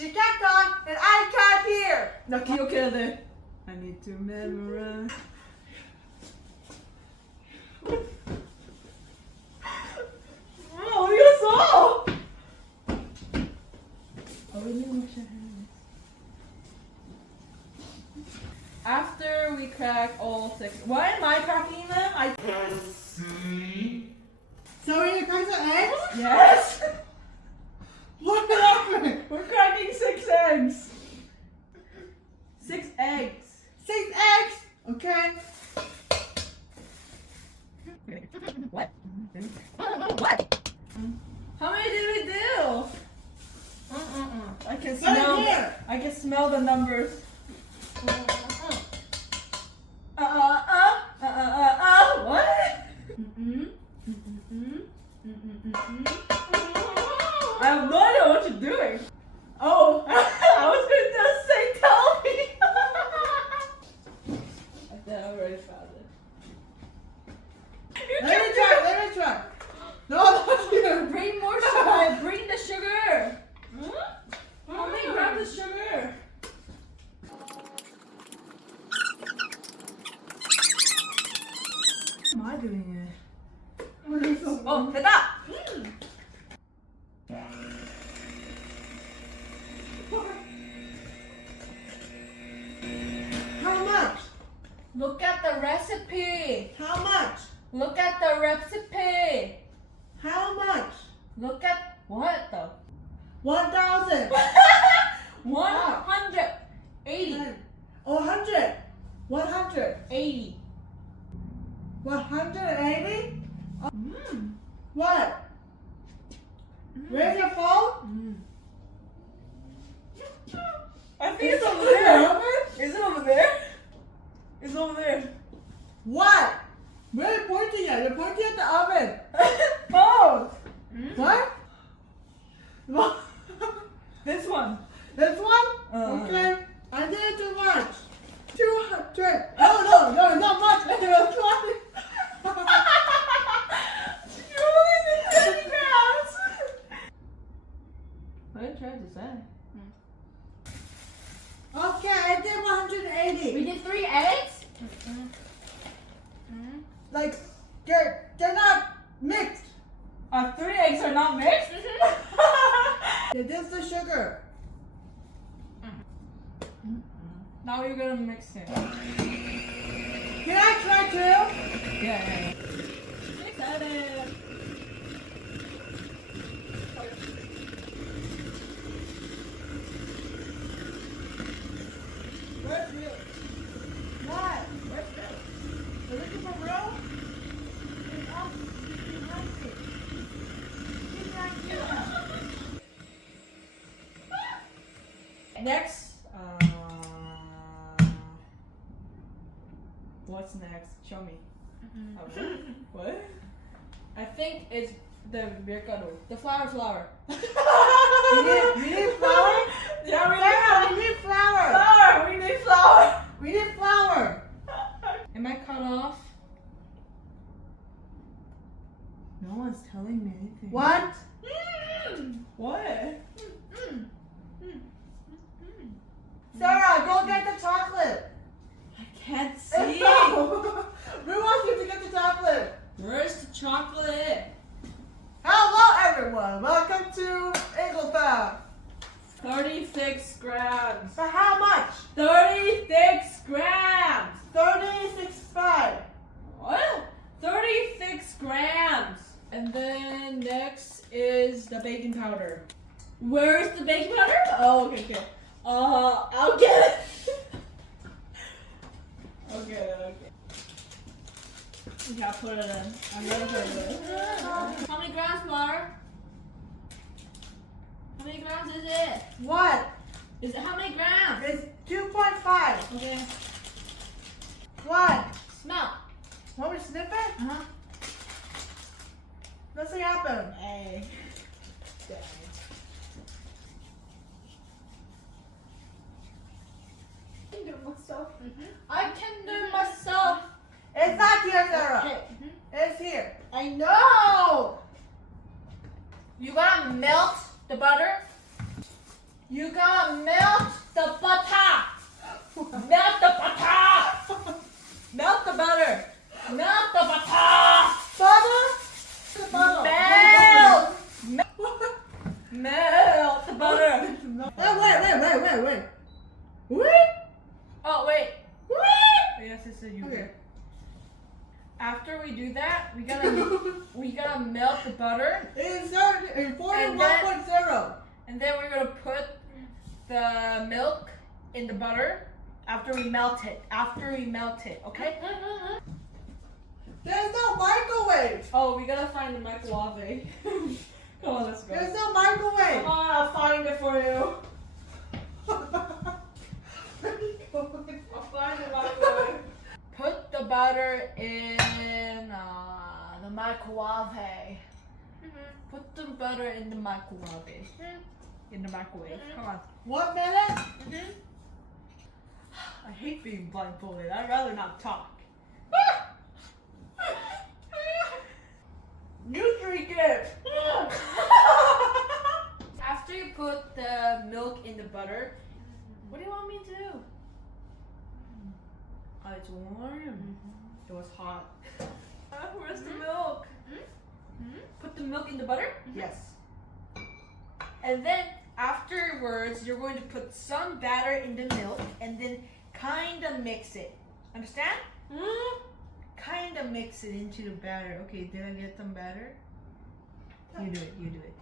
She can't talk and I can't hear. 나 기억해야 돼. I need to memorize. 어디 갔어? After we crack all six. Why am I cracking them? So we crack some eggs? Yes. What happened? We're cracking 6 eggs. 6 eggs. 6 eggs. Okay. What? What? How many did we do? I can Right smell. here. I can smell the numbers. What? I have no idea what you're doing. Oh, I was going to just say, tell me. I think I already found it. Let me try. No, not you. Bring more sugar. Bring the sugar. Mommy, grab the sugar. Am I doing it? Oh, 됐다. How much? Look at the recipe. How much? Look at the recipe. How much? Look at what though? 1,000. 180. 100. 100. 80. 180? What? Where's your phone? I think it's over there. Is it over there? It's over there. What? Where are you pointing at? You're pointing at the oven. Oh, What? What? this one. This one? Okay. I did it too much. 200. No, not much. It was 20. You only did 20 grams. What are you trying to say? Okay, I did 180. We did 3 eggs? Like, they're not mixed. 3 eggs are not mixed? Yeah, this is the sugar. Now you're gonna mix it. Can I try too? Yeah. Excited. Where's real? What? Where's real? You're looking for real? It's up. It's behind me. It's right here. Next. What's next? Show me. What? I think it's the mercado. The flour. We need flour? Yeah, Sarah, we need flour. flour. We need flour. We need flour. Am I cut off? No one's telling me anything. What? What? Sarah, go get the chocolate. I can't see. We want you to get the chocolate. Where's the chocolate? Hello, everyone. Welcome to Eaglefab. 36 grams. For how much? 36 grams. 36.5. What? 36 grams. And then next is the baking powder. Where is the baking powder? Oh, okay. I'll get it. Okay. Yeah, put it in. I'm gonna put it in. How many grams, flour? How many grams is it? What? Is it how many grams? It's 2.5. Okay. What? Smell. Want me to sniff it? Uh-huh. Nothing happened. Hey. I can do myself. It's not here, Sarah. Okay. It's here. I know. You gotta melt the butter. You gotta melt the butter. Melt the butter. Melt the butter. Melt the butter. Butter? The butter. Melt. Melt the butter. Wait. What? Oh wait. What? Yes, it's a you. Okay. After we do that, we gotta melt the butter, Insert in 41.0. and then we're gonna put the milk in the butter after we melt it. Okay? There's no microwave. Oh, we gotta find the microwave. Come on, let's go. There's no microwave. Come on, I'll find it for you. I'll find the microwave. Put the butter in the microwave. Put the butter in the microwave. In the microwave. Come on. 1 minute? I hate being blindfolded. I'd rather not talk. Nutri-Dip. After you put the milk in the butter, what do you want me to do? Oh, it's warm. It was hot. Where's the milk? Put the milk in the butter? Yes. And then afterwards, you're going to put some batter in the milk and then kind of mix it. Understand? Kind of mix it into the batter. Okay, did I get some batter? You do it.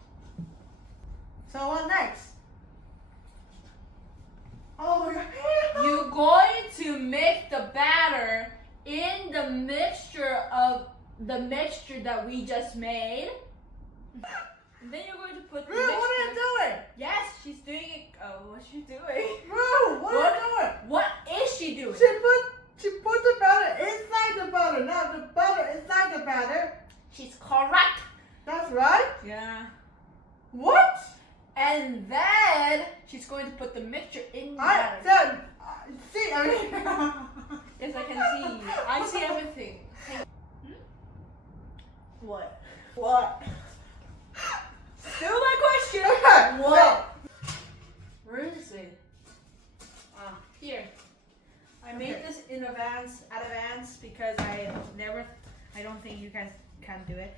So what next? Oh my god. You're going to mix the batter in the mixture that we just made. And then you're going to put the Rue, what are you mixture. doing? Yes, she's doing it. Oh, what's she doing? Rue, what are you doing? What is she doing? She put the batter inside the butter, not the butter inside the batter. She's correct. That's right. Yeah. What? And then she's going to put the mixture in the I batter. said, see, I mean, Yes, I can see. I see everything. What? what? Still my question. Okay, What? Where is it? Here. I made Okay. this in advance because I don't think you guys can do it.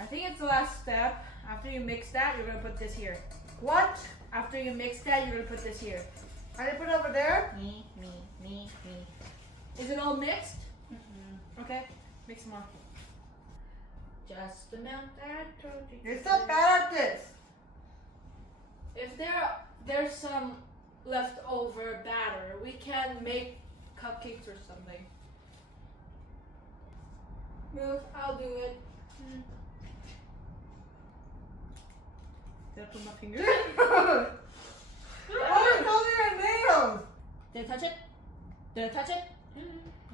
I think it's the last step. After you mix that, you're gonna put this here. What? After you mix that, you're gonna put this here. I didn't put it over there? Me. Is it all mixed? Okay, mix some more. Just the amount that I told you. You're so bad at this. If there's some leftover batter, we can make cupcakes or something. Move, I'll do it. Did I put my finger? Why are you holding your nails? Did I touch it? Did I touch it?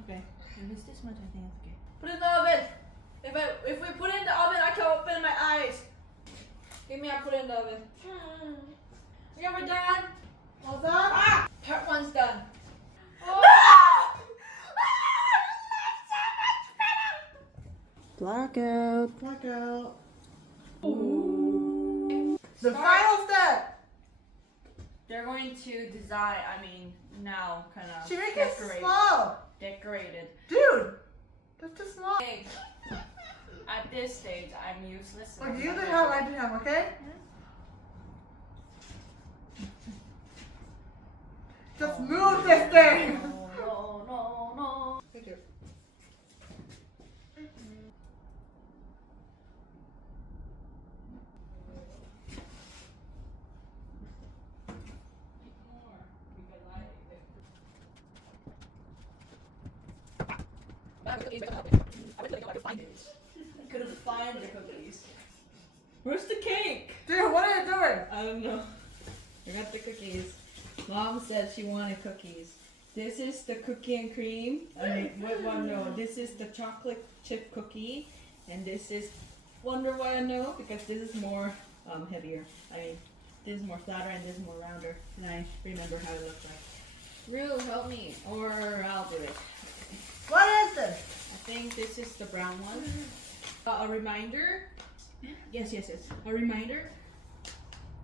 Okay. If it's this much, I think it's okay. Put it in the oven. If we put it in the oven, I can open my eyes. Give me, I'll put it in the oven. Okay, we're done. All done? Part one's done. Blackout. Blackout. Ooh. The final step. They're going to design, now kind of She make it small. decorated. Dude, that's too small. Hey, at this stage, I'm useless. Look, you do ham, I do ham, okay? Just move this thing. No. Thank you. I couldn't find the cookies. Where's the cake? Dude, what are you doing? I don't know. I got the cookies. Mom said she wanted cookies. This is the cookie and cream. No, this is the chocolate chip cookie, and this is wonder why I know because this is more heavier. This is more flatter and this is more rounder, and I remember how it looks like. Rue, help me, or I'll do it. What is this? I think this is the brown one. A reminder. Yes. A reminder.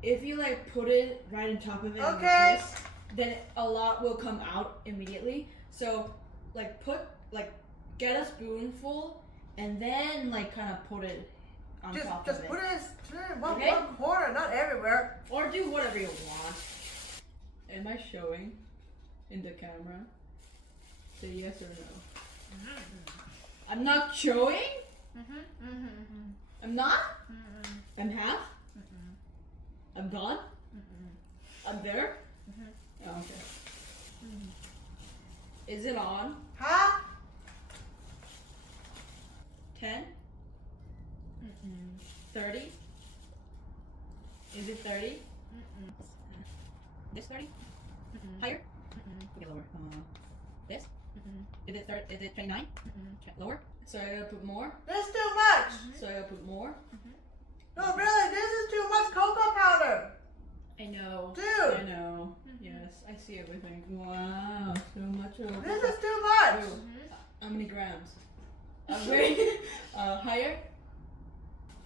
if you like put it right on top of it Okay. like this, then a lot will come out immediately. So like get a spoonful and then like kind of put it on top Just of it. put it in one Okay. corner, not everywhere. Or do whatever you want. Am I showing in the camera? Say yes or no. I'm not showing? I'm not? I'm half? I'm gone? I'm there? Oh, okay. Is it on? Huh? 10? 30? Is it 30? This 30? Higher? Okay, lower. This? Is it 30? Is it 29? Lower? So I gotta put more? This is too much. So I gotta put more? No, really, this is too much cocoa powder. I know. Dude. I know. Yes, I see everything. Wow, so much of This is too much. Ooh. How many grams? Wait. Higher?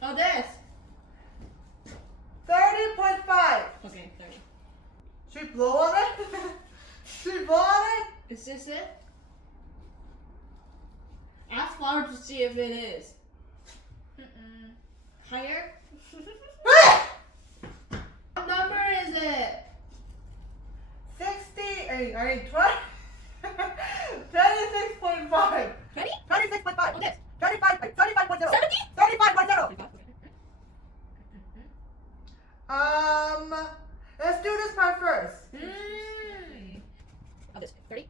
Oh, this! 30.5. Okay, 30. Should we blow on it? Should we blow on it? Is this it? Ask Flower to see if it is. Higher? What number is it? 60, I mean 20, 36.5. 20? 36.5. Oh, this. 35, 35.0. 70? 35.0. Let's do this part first. Oh, this. 30?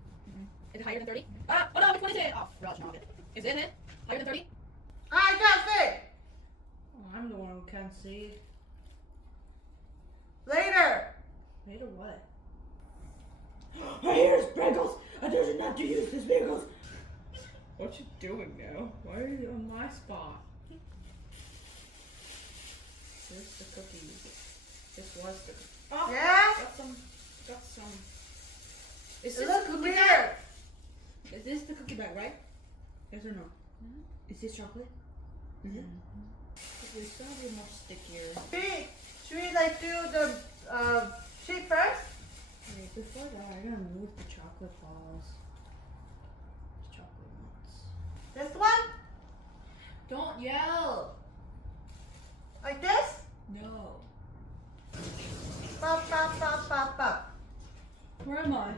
Is it higher than 30? Ah, oh no, which one is it? Oh, Raj, no, it. Is it higher than 30? I can't see. Oh, I'm the one who can't see. Later. Later what? Here's Sprinkles! I told you not to use the Sprinkles! What you doing now? Why are you on my spot? Where's the cookies? This was the cookie. Oh, Yeah? got some. Is It this looks the cookie weird. bag? Is this the cookie bag, right? Yes or no? Is this chocolate? It's gonna be much stickier. Should we like do the sheet first? Wait, before that, I gotta move the chocolate balls. The chocolate ones. This one? Don't yell! Like this? No. Pop, pop, pop, pop, pop. Where am I?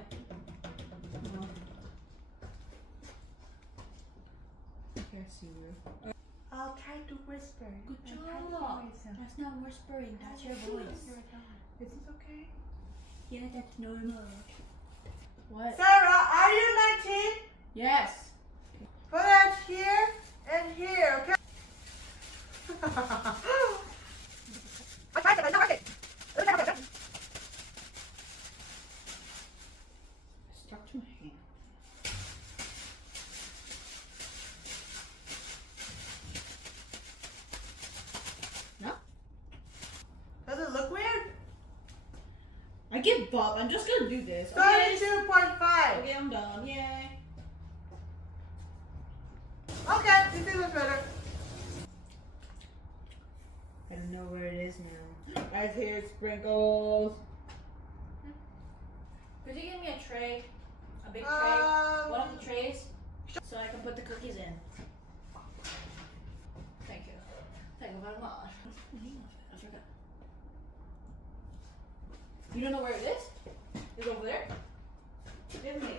Oh. I can't see you. I'll try to whisper. Good I'll try to job! voice him. That's not whispering, that's your voice. Is this okay? Yeah, that's normal. What? Sarah, are you 19? Yes! Put it here and here, okay? I tried it, but it's not working. Let me try it. Stuck to my hand. No? Does it look weird? I give up. I'm just gonna do this. Okay, 32.5. okay, I'm done. Yay. Okay, this is better. I don't know where it is now. I hear Sprinkles. Could you give me a tray? A big tray? One of the trays? So I can put the cookies in. Thank you. Thank you very much. You don't know where it is? It's over there? Give me.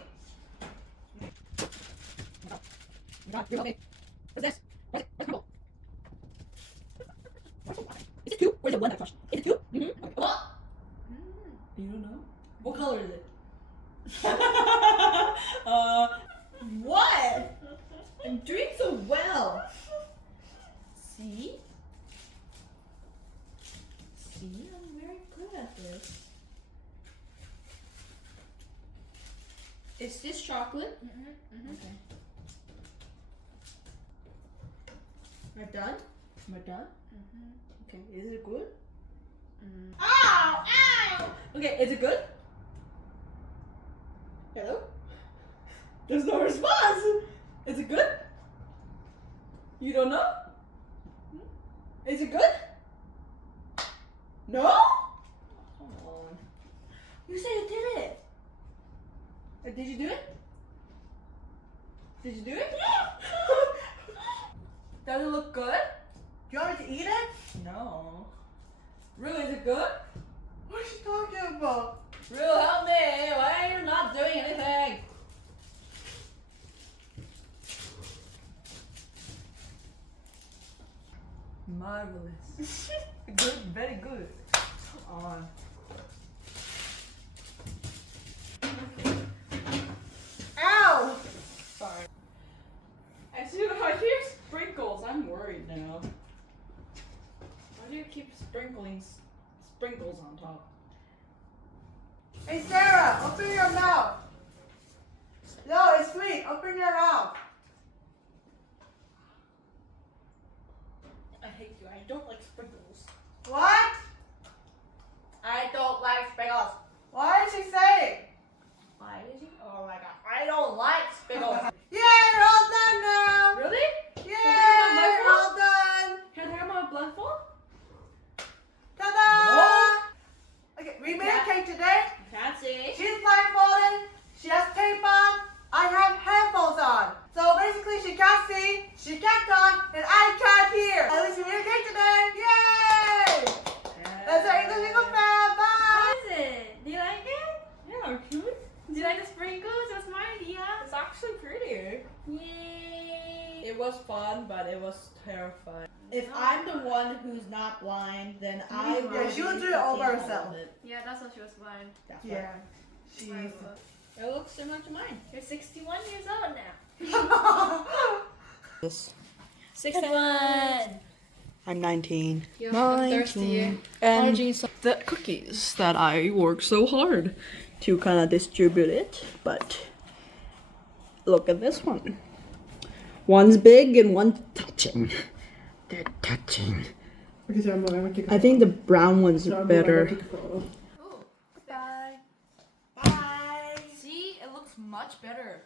Okay. What's this? What's crumble? Is it two or is it one that crushed? Is it two? Mm-hmm. Okay. What? You don't know? What color is it? What? I'm doing so well. See? See, I'm very good at this. Is this chocolate? Okay. Am I done? Am I done? Okay, is it good? Ow! Ow! Okay, is it good? Hello? There's no response! Is it good? You don't know? Is it good? No? You said you did it. Did you do it? Did you do it? Does it look good? Do you want me to eat it? No. Rue, is it good? What is she talking about? Rue, help me. Why are you not doing anything? Marvelous. Good, very good. Come on. Ow! Sorry. I hear sprinkles. I'm worried now. Why do you keep sprinkles on top? Hey Sarah, open your mouth. No, it's sweet. Open your mouth. I hate you. I don't like sprinkles. What? I don't like sprinkles. What did she say? Why did you? Oh my god. I don't like sprinkles. Yay, we're all done now. Really? Yay, we're all done. Can I talk about blindfold? Ta-da! Okay, we made a cake today. Fancy. She's blindfolded. She has tape on. I have headphones on. So basically, she can't see, she can't talk, and I can't hear. At least we made a cake today. Yay! That's our English Eagle fan. How Bye. is it? Do you like it? Yeah, cute. Do you like the sprinkles? It was my idea. It's actually pretty. Yay! It was fun, but it was terrifying. If I'm the one who's not blind, then I will. Yeah, she will be do it all by cooking herself. of it. Yeah, that's why she was blind. That's why. Yeah. She's. It looks similar to mine. You're 61 years old now. This. 61. I'm 19. I'm thirsty. And the cookies that I worked so hard to kind of distribute it, but look at this one. One's big and one's touching. They're touching. I think the brown one's better. Oh, bye. Bye. See, it looks much better.